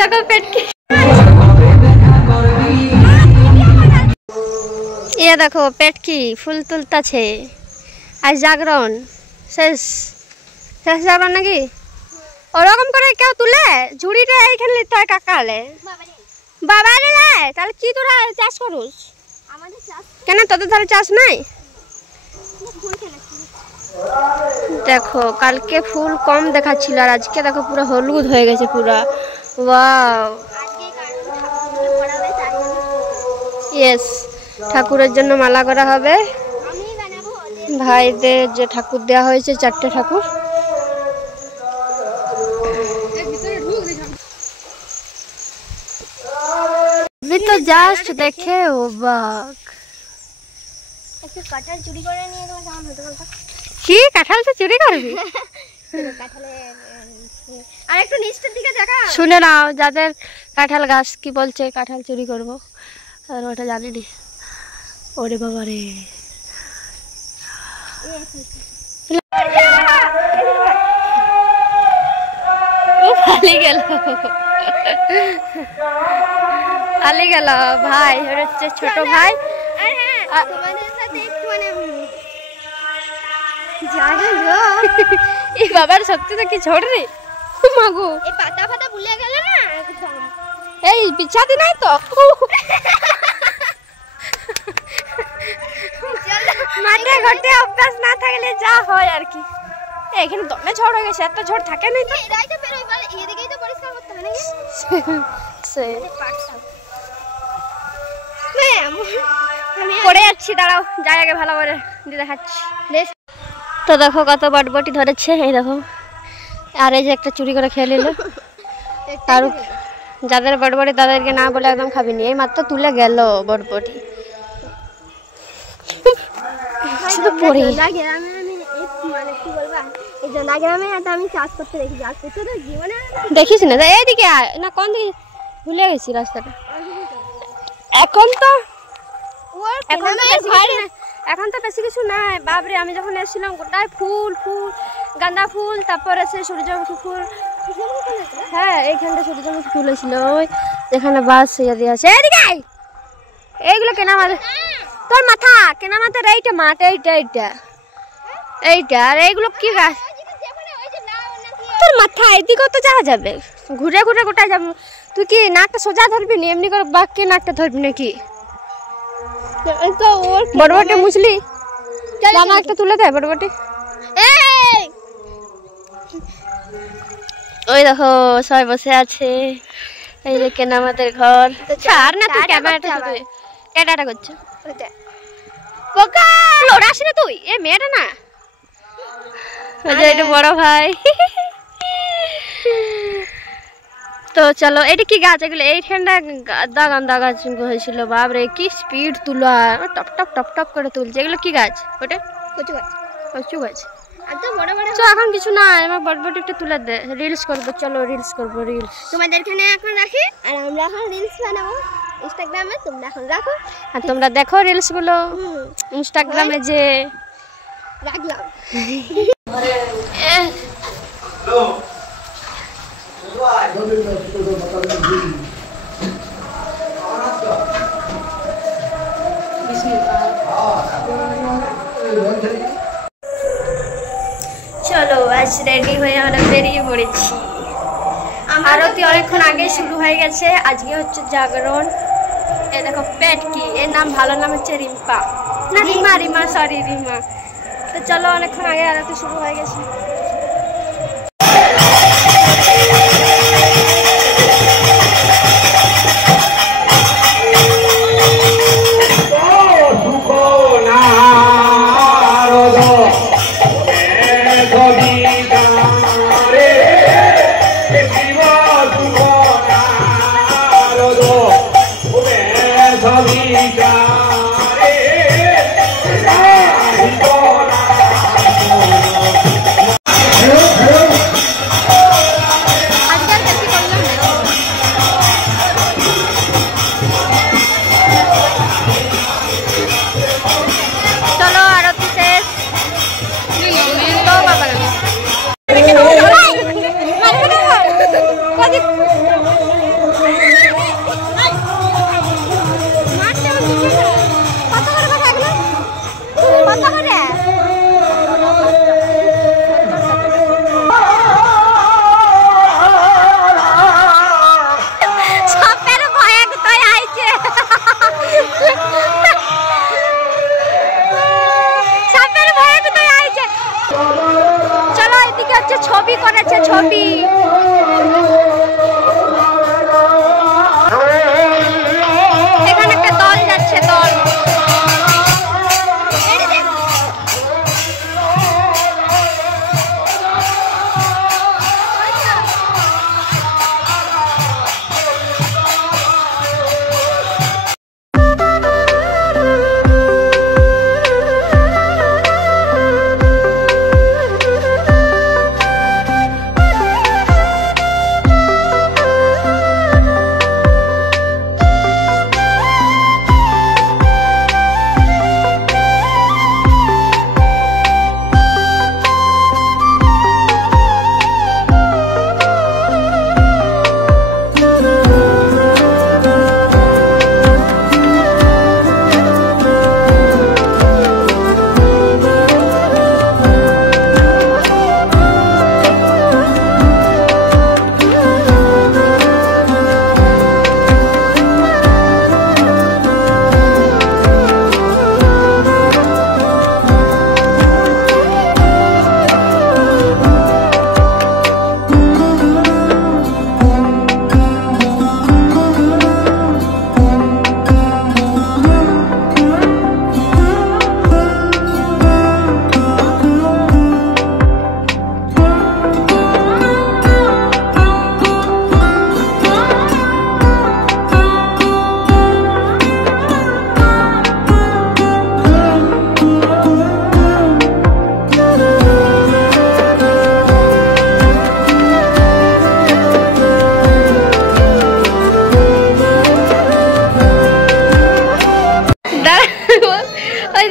দেখো পেটকি, ये देखो पेटकी ফুল তুলতাছে। আজ জাগরণ শেষ, শেষ জাগরণ নাকি? ওরকম করে কেউ তুলে ঝুড়িটা এইখানে নিতে হয় কাকালে, বাবা রে। তাহলে কি তোরা চাষ করুস? কেন তোদের ধারে চাষ নাই? দেখো কালকে ফুল কম দেখাচ্ছিল আর আজকে দেখো পুরো হলুদ হয়ে গেছে পুরা। ওয়াও, ইয়েস, ঠাকুরের জন্য মালা করা হবে। ভাইদের যে ঠাকুর দেওয়া হয়েছে, 4টে ঠাকুর। তো জাস্ট দেখে অবাক। কাঁঠাল চুরি করে নিয়ে গেলে কেমন হতো বলতো? কি কাঁঠাল তো চুরি করবি? আর একটু নিচের দিকে দেখা। শুনে নাও, যাদের কাঁঠাল গাছ কি বলছে কাঁঠাল চুরি করবো, আর ওটা জানিনি। ওরে বাবা রে, পালিয়ে গেল, পালিয়ে গেল ভাই। হচ্ছে ছোট ভাই। এই বাবার সত্যি তো কি ছোট রে মাগো, এই পাতা ফাতা ভুলে গেলে না একদম। এই বিছাতি নাই তো মাঠে ঘাটে অভ্যাস না থাকলে যা হয় আর কি। এখানে দমে ঝড় হয়ে গেছে, এত ঝড় থাকে না তো। এরাই তো বেরোয় বলে, এদিকেই তো পরিষ্কার করতে হয় নাকি? আমি পড়ে যাচ্ছি, দাঁড়াও যাই আগে ভালো করে দেখাচ্ছি। তো দেখো কত বটবটি ধরেছে, এই দেখো। আর এই যে একটা চুরি করে খেয়ে নিল। আর যাদের বটবটি তাদেরকে না বলে একদম খাবি নি, এই মাত্র তুলে গেল বটবটি। শুধু পড়ে দেখিস না, এইদিকে না কোন দিকে ভুলে গেছি রাস্তাটা। এখন তো এখন তো বেশি কিছু নাই বাবরে। আমি যখন এসেছিলাম গোটাই ফুল ফুল, গাঁদা ফুল, তারপরে সে সূর্যমুখী ফুল। হ্যাঁ, এইখানটা সূর্যমুখী ফুল হয়েছিল, ওই যেখানে বাস দিয়ে আছে। এইদিকে এইগুলো কেনা মাথা, তোর মাথা কেনা মাথার এইটা মাঠ, এইটা এইটা এইটা। আর এইগুলো কি গাছ? তোর মাথা এদিকেও তো যাওয়া যাবে, ঘুরে ঘুরে গোটায় যাবো। তুই কি নাকটা সোজা ধরবি না, এমনি করে বাঘকে নাকটা ধরবি নাকি? বটবটি মুছলি, জামা একটা তুলে দেয় বটবটি। ওই দেখো সবাই বসে আছে, এই যে কেনা আমাদের ঘর। ছাড় না তুই, ক্যামেরাটা করছো। আসি না তুই, এ মেয়েটা না, এটা বড় ভাই। তো চলো, এটা কি গাছ? এগুলো এইখানটা গাঁদা গাছ হয়েছিল। বাবরে কি স্পিড তুলা, টপ টপ টপ টপ করে তুলছে। এগুলো কি গাছ? ওটা কচু গাছ, কচু গাছ। এখন কিছু না, আমার বটবটি একটু তুলে দে, রিলস করবো। চলো রিলস করবো, রিলস তোমাদের এখানে এখন রাখি, আর আমরা এখন রিলস বানাবো ইনস্টাগ্রামে। তোমরা এখন রাখো, আর তোমরা দেখো রিলস গুলো ইনস্টাগ্রামে। যে রাখলাম চলো আজ রেডি হয়ে আমরা বেরিয়ে পড়েছি। আরতি অনেকক্ষণ আগে শুরু হয়ে গেছে। আজকে হচ্ছে জাগরণ। এ দেখো পেটকি, এর নাম ভালো নাম হচ্ছে রিম্পা, না রিমা, রিমা সরি রিমা। তো চলো অনেকক্ষণ আগে আরতি শুরু হয়ে গেছে। হচ্ছে ছবি করেছে, ছবি। এখানে একটা দল যাচ্ছে, দল।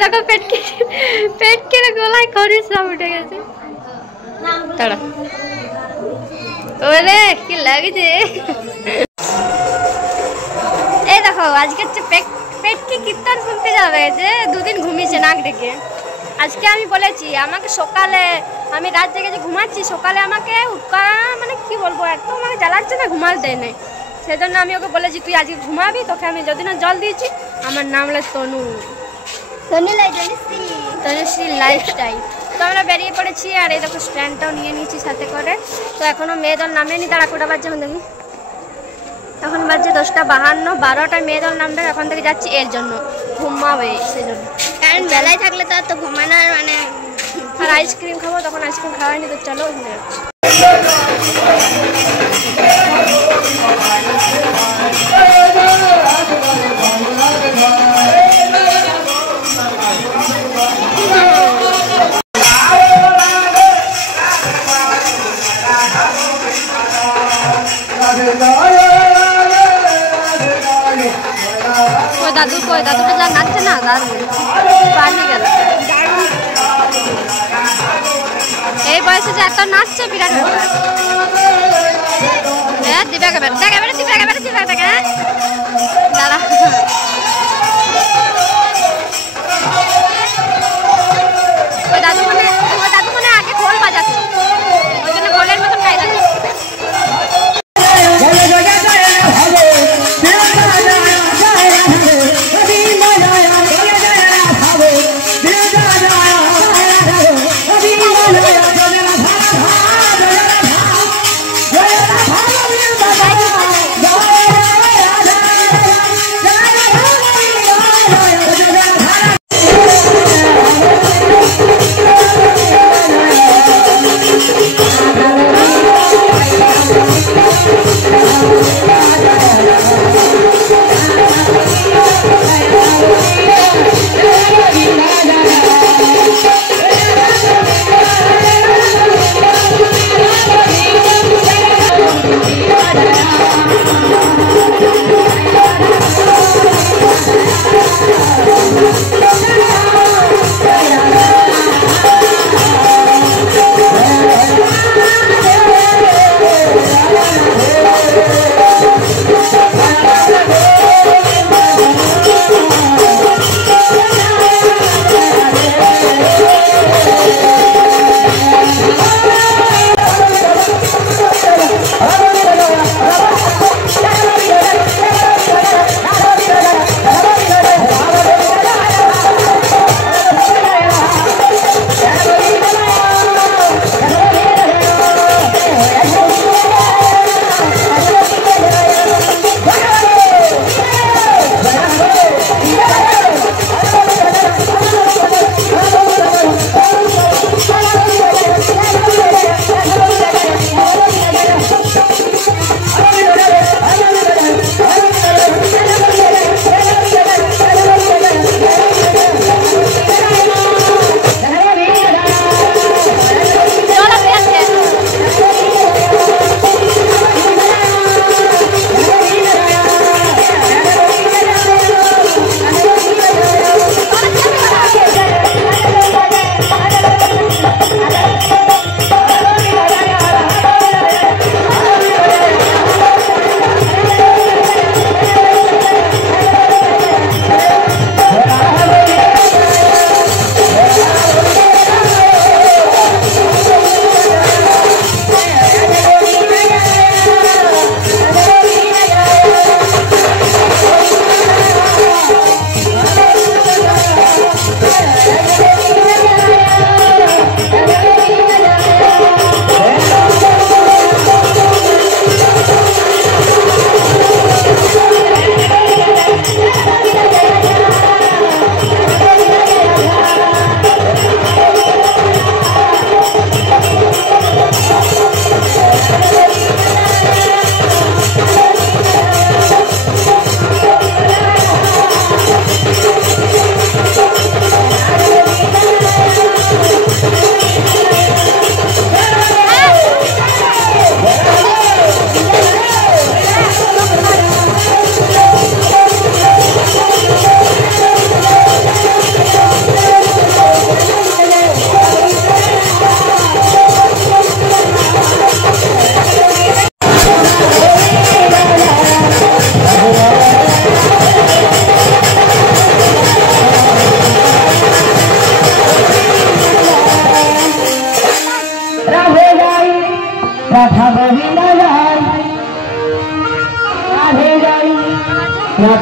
দেখো পেট কেটে গলায় খরিস সব উঠে গেছে। তাড়া ওরে কি লাগছে। এই দেখো আজকে হচ্ছে পেট কি কীর্তন শুনতে যাবে, যে দুদিন ঘুমিয়েছে নাক ডেকে। আজকে আমি বলেছি আমাকে সকালে, আমি রাত জেগে যে ঘুমাচ্ছি, সকালে আমাকে মানে কি বলবো, একটু আমাকে জ্বালাচ্ছে না, ঘুমাল দেয় নাই। সেজন্য আমি ওকে বলেছি তুই আজকে ঘুমাবি, তোকে আমি যদি না জল দিয়েছি। আমার নাম হলো তনু, তনুশ্রী লাইফস্টাইল। তো আমরা বেরিয়ে পড়েছি, আর এই দেখো স্ট্যান্ডটাও নিয়ে নিয়েছি সাথে করে। তো এখনও মেয়েদল নামেনি, তারা কোটা বাজছে এখন দেখি, এখন বাজছে 10:52, 12টায় মেয়েদল নামবে। এখন থেকে যাচ্ছি এর জন্য, ঘুমাবে সেজন্য, কারণ বেলায় থাকলে তো আর তো ঘুমানোর মানে। আর আইসক্রিম খাবো, তখন আইসক্রিম খাওয়াইনি, তো চলো ঘুরে যাচ্ছি। দাদু কই, দাদুটা যা নাচছে না, দাদু পানি গেল। এই বয়সে যে এত নাচছে, বিরাট ব্যাপার। হ্যাঁ দিবে একেবারে, দাঁড়া ওই দাদু মানে আগে খোল বাজাচ্ছে, ওই জন্য খোলের মতন গায়ে থাকে।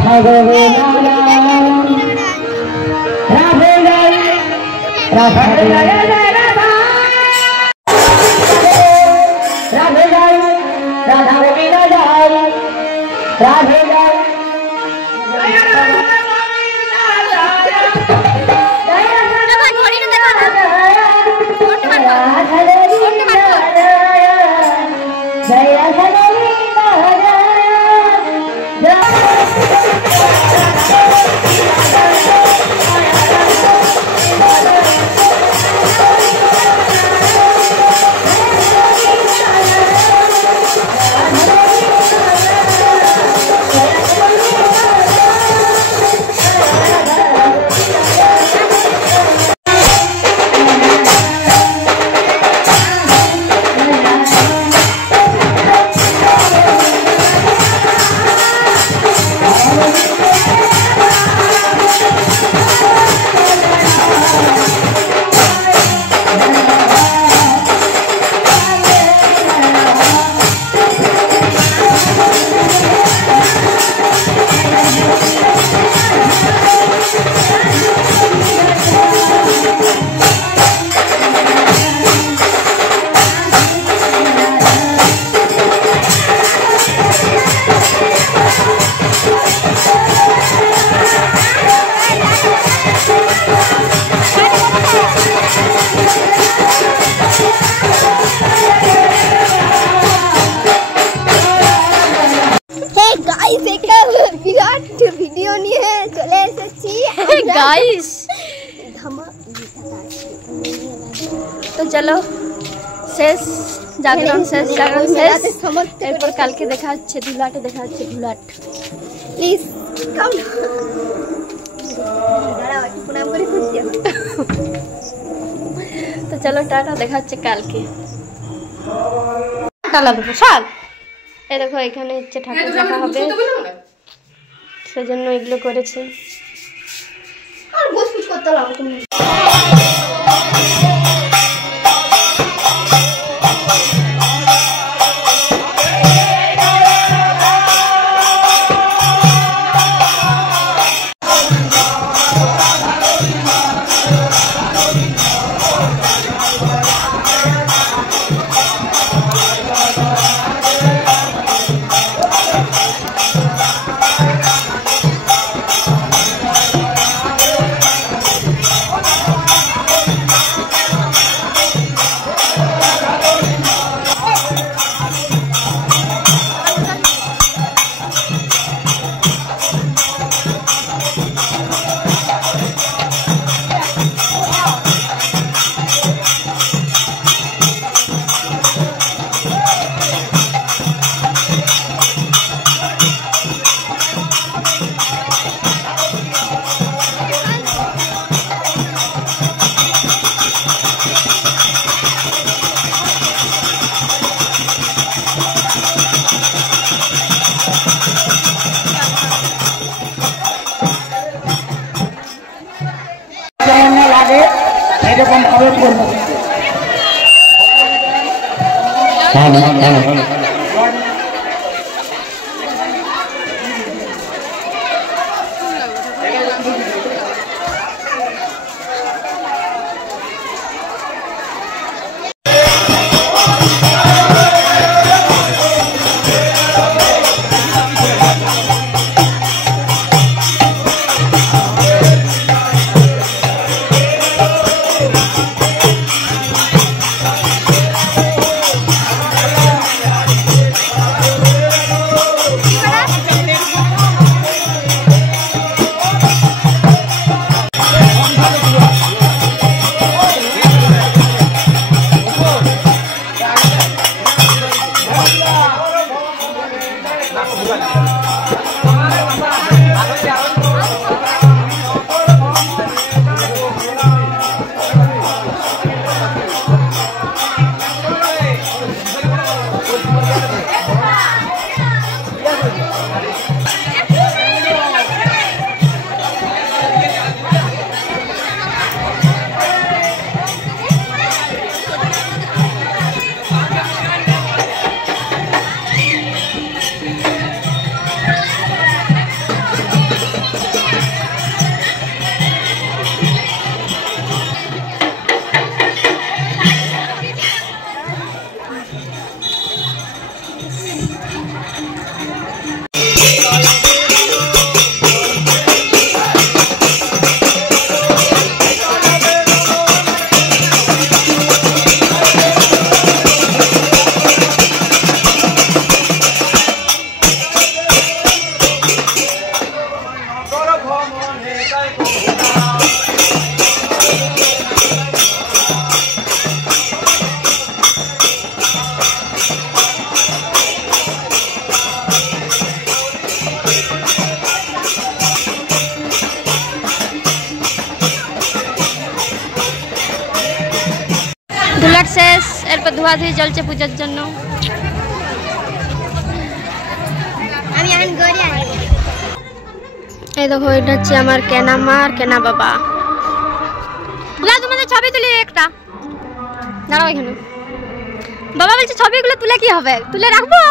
राधा गोविंद राधे जय राधा जय जय राधा राधे जय राधा गोविंद जय राधे जय गाइस तो चलो শেষ জাগরণ শেষ এরপর কালকে দেখা হচ্ছে ধুলাটে দেখা হচ্ছে ধুলাট প্লিজ কাম দাঁড়াও একটু প্রণাম করে খুঁজছি তো চলো টাটা দেখা হচ্ছে কালকে টালা দেবো শাল এই দেখো এখানে হচ্ছে ঠাকুর দেখা হবে সেজন্য এগুলো করেছে আর বসবুস করতে লাগবে তুমি এরকম ভাবে করব দুলাট শেষ, এরপর ধোয়াধুয়ি চলছে পূজার জন্য। আমি এখন গড়ি আনি। এই দেখো এটা হচ্ছে আমার কেনা মা আর কেনা বাবা। তোমাদের ছবি তুলি একটা, দাঁড়াও এখানে। বাবা বলছে ছবিগুলো তুলে কি হবে, তুলে রাখবো।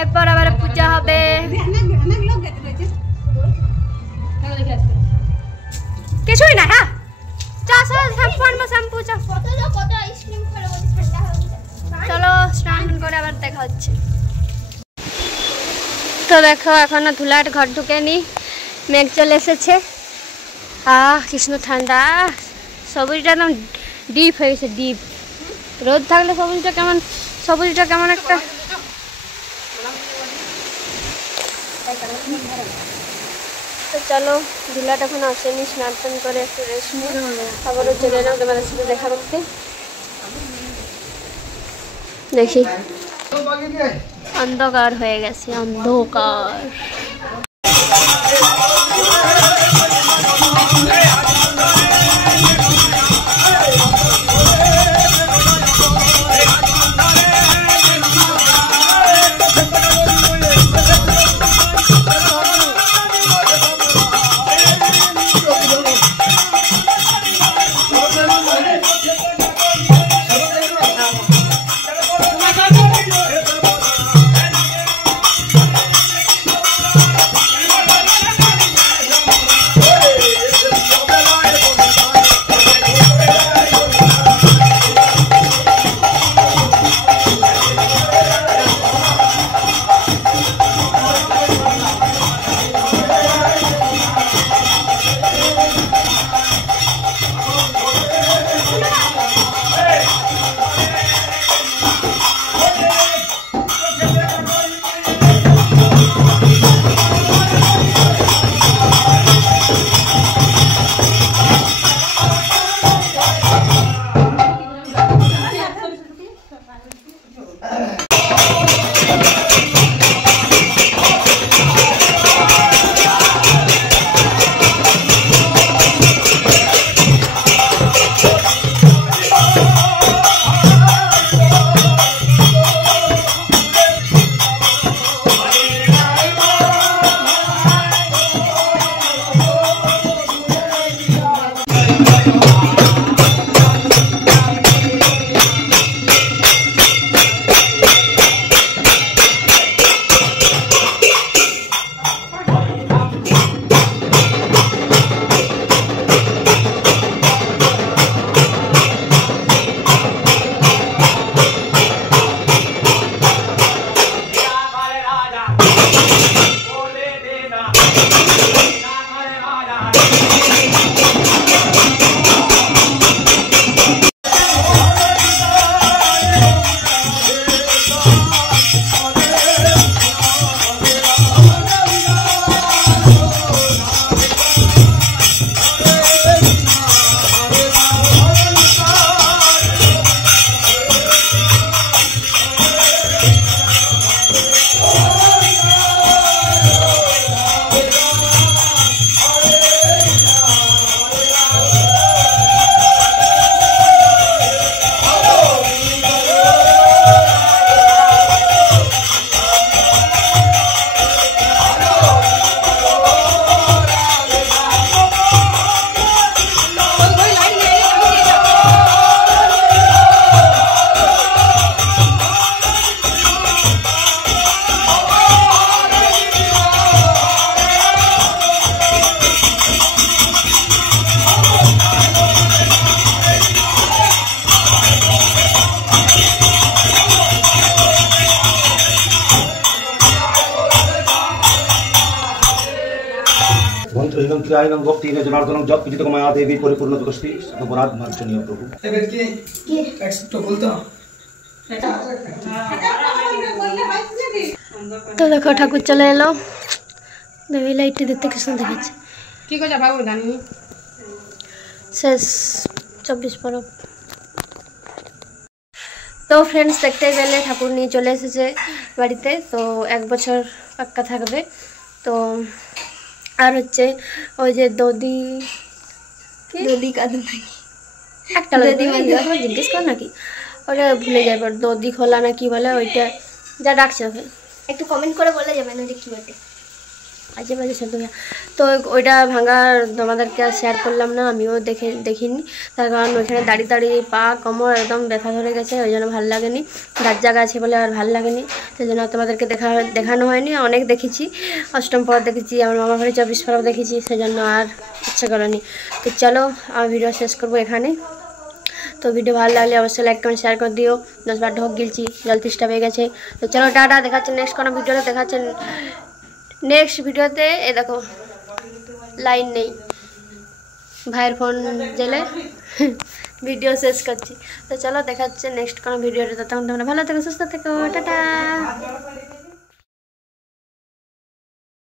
এরপর আবার পূজা হবে। কিছুই না, হ্যাঁ চলো স্নান করে আবার দেখা হচ্ছে। তো দেখো এখনো ধুলাট ঘর ঢুকেনি, মেঘ চলে এসেছে। কৃষ্ণ ঠান্ডা, সবুজটা একদম ডিপ হয়ে গেছে, ডিপ। রোদ থাকলে সবুজটা কেমন একটা। তো চলো, ধুলাট এখন আসেনি, স্নান টান করে একটু রেস্ট নিয়ে আবারও চলে এলাম তোমাদের সাথে দেখা করতে। দেখি অন্ধকার হয়ে গেছে, অন্ধকার। आयनं भक्तिन जनार्दनं जप पूजित माया देवी परिपूर्ण तदस्ति अपराध मार्जनीय प्रभु तो देखो ठाकुर चले एलो देवी लाइट देखते कि सुंदर देखाচ্ছে কি কইছা বাবু জানি শেষ 24 পরব। তো ফ্রেন্ডস দেখতে গেলে ঠাকুর নিয়ে চলে এসেছে বাড়িতে, তো 1 বছর পাক্কা থাকবে। তো আর হচ্ছে ওই যে দদি কাদু একটা জিজ্ঞেস কর নাকি ওটা ভুলে যাবে, দদি খোলা না কি বলে ওইটা যা ডাকছে ওকে একটু কমেন্ট করে বলে যাবেন ওটা কি বটে। আজে বাজে শব্দ। তো ওইটা ভাঙার তোমাদেরকে আর শেয়ার করলাম না, আমিও দেখিনি, তার কারণ ওইখানে দাঁড়িয়ে দাঁড়িয়ে পা কোমর একদম ব্যথা ধরে গেছে, ওই জন্য ভালো লাগেনি। রাত জায়গা আছে বলে আর ভালো লাগেনি, সেই জন্য তোমাদেরকে দেখানো হয়নি। অনেক দেখেছি, অষ্টম পরব দেখেছি, আমার মামা ঘরে 24 পরব দেখেছি, সেই জন্য আর ইচ্ছা করেনি। তো চলো আমি ভিডিও শেষ করবো এখানে। তো ভিডিও ভালো লাগলে অবশ্যই লাইক কমেন্ট শেয়ার করে দিও। 10 বার ঢোক গিলছি, জল তৃষ্ণা পেয়ে গেছে। তো চলো টাটা, দেখাচ্ছে নেক্সট কোনো ভিডিওতে, দেখাচ্ছে নেক্সট ভিডিওতে। এ দেখো লাইন নেই, ভাইয়ের ফোন জেলে ভিডিও শেষ করছি। তো চলো দেখাচ্ছে নেক্সট কোনো ভিডিওতে, তখন তোমরা ভালো থেকো, সুস্থ থেকো, টাটা।